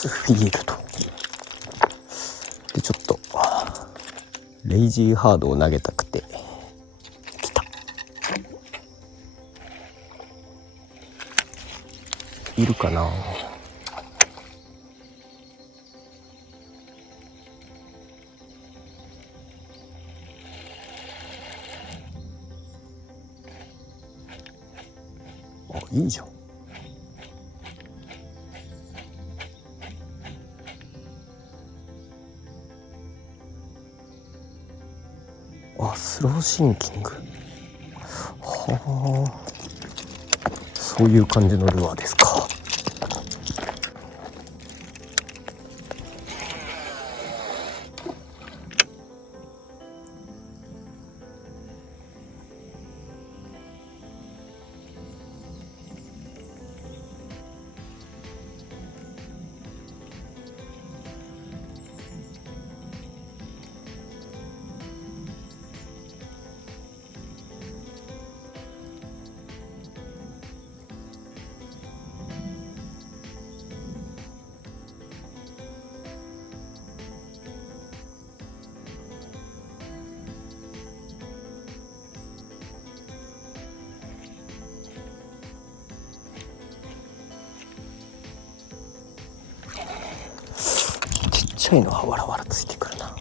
初フィールドでちょっとレイジーハードを投げたくて来た。いるかな。あ、いいじゃん。あ、スローシンキング。はあ、そういう感じのルアーですか。ちっちゃいのはわらわらついてくるな。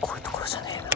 こういうところじゃねえな。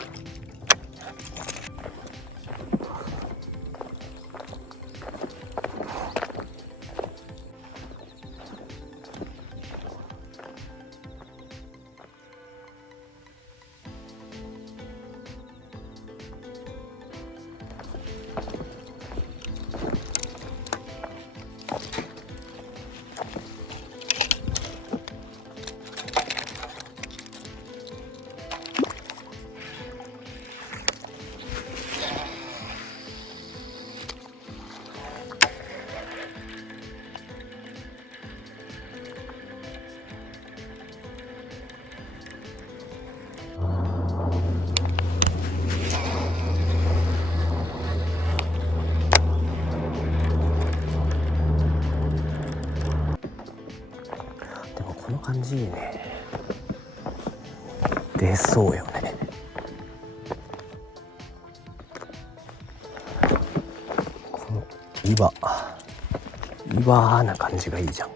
この感じいいね。出そうよね。岩な感じがいいじゃん。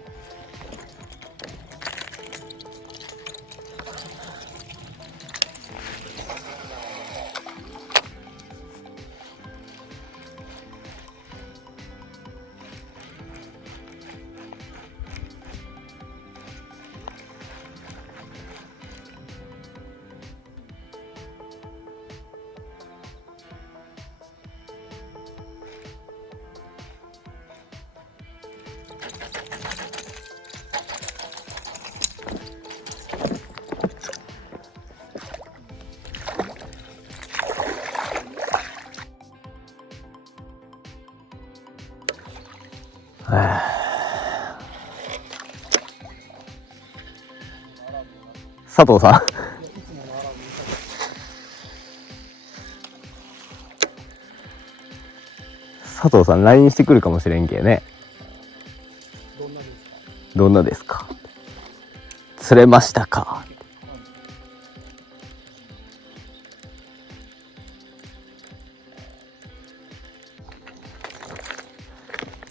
佐藤さん佐藤さん LINE してくるかもしれんけね。どんなですか。釣れましたか。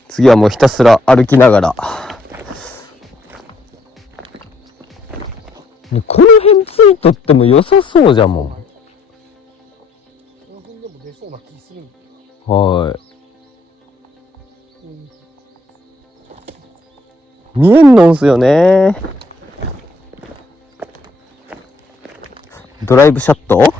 次はもうひたすら歩きながら、この辺ついとっても良さそうじゃもん。この辺でも出そうな気するんだ。はい、見えんのんすよね。ドライブシャット。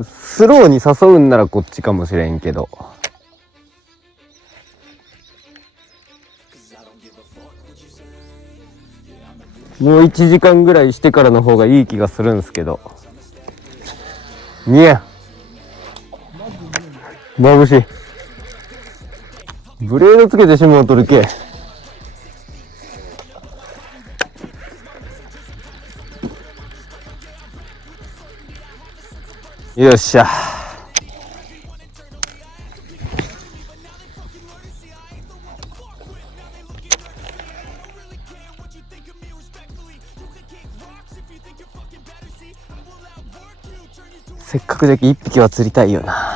スローに誘うんならこっちかもしれんけど、もう1時間ぐらいしてからの方がいい気がするんすけど。見えん。眩しい。ブレードつけてしもうとるけ。よっしゃ。せっかくじゃけ一匹は釣りたいよな。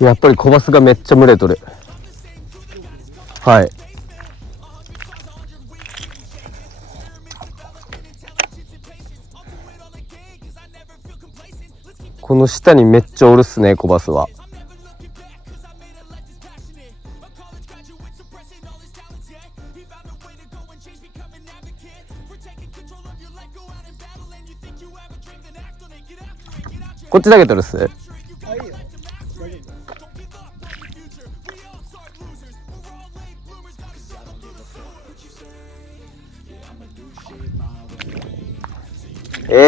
やっぱり小バスがめっちゃ群れとる。はい。この下にめっちゃおるっすね、小バスは。こっちだけ取るっす。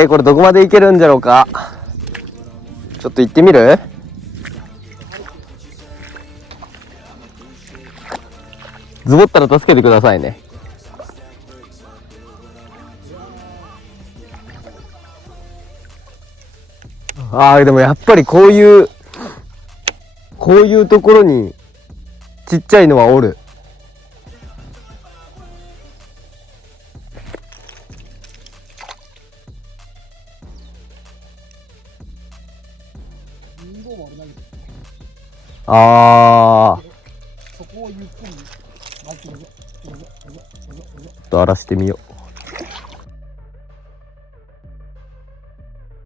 これどこまでいけるんじゃろうか。ちょっと行ってみる？ズボったら助けてくださいね。でもやっぱりこういうところにちっちゃいのはおる。そこをゆっくりと荒らしてみよう。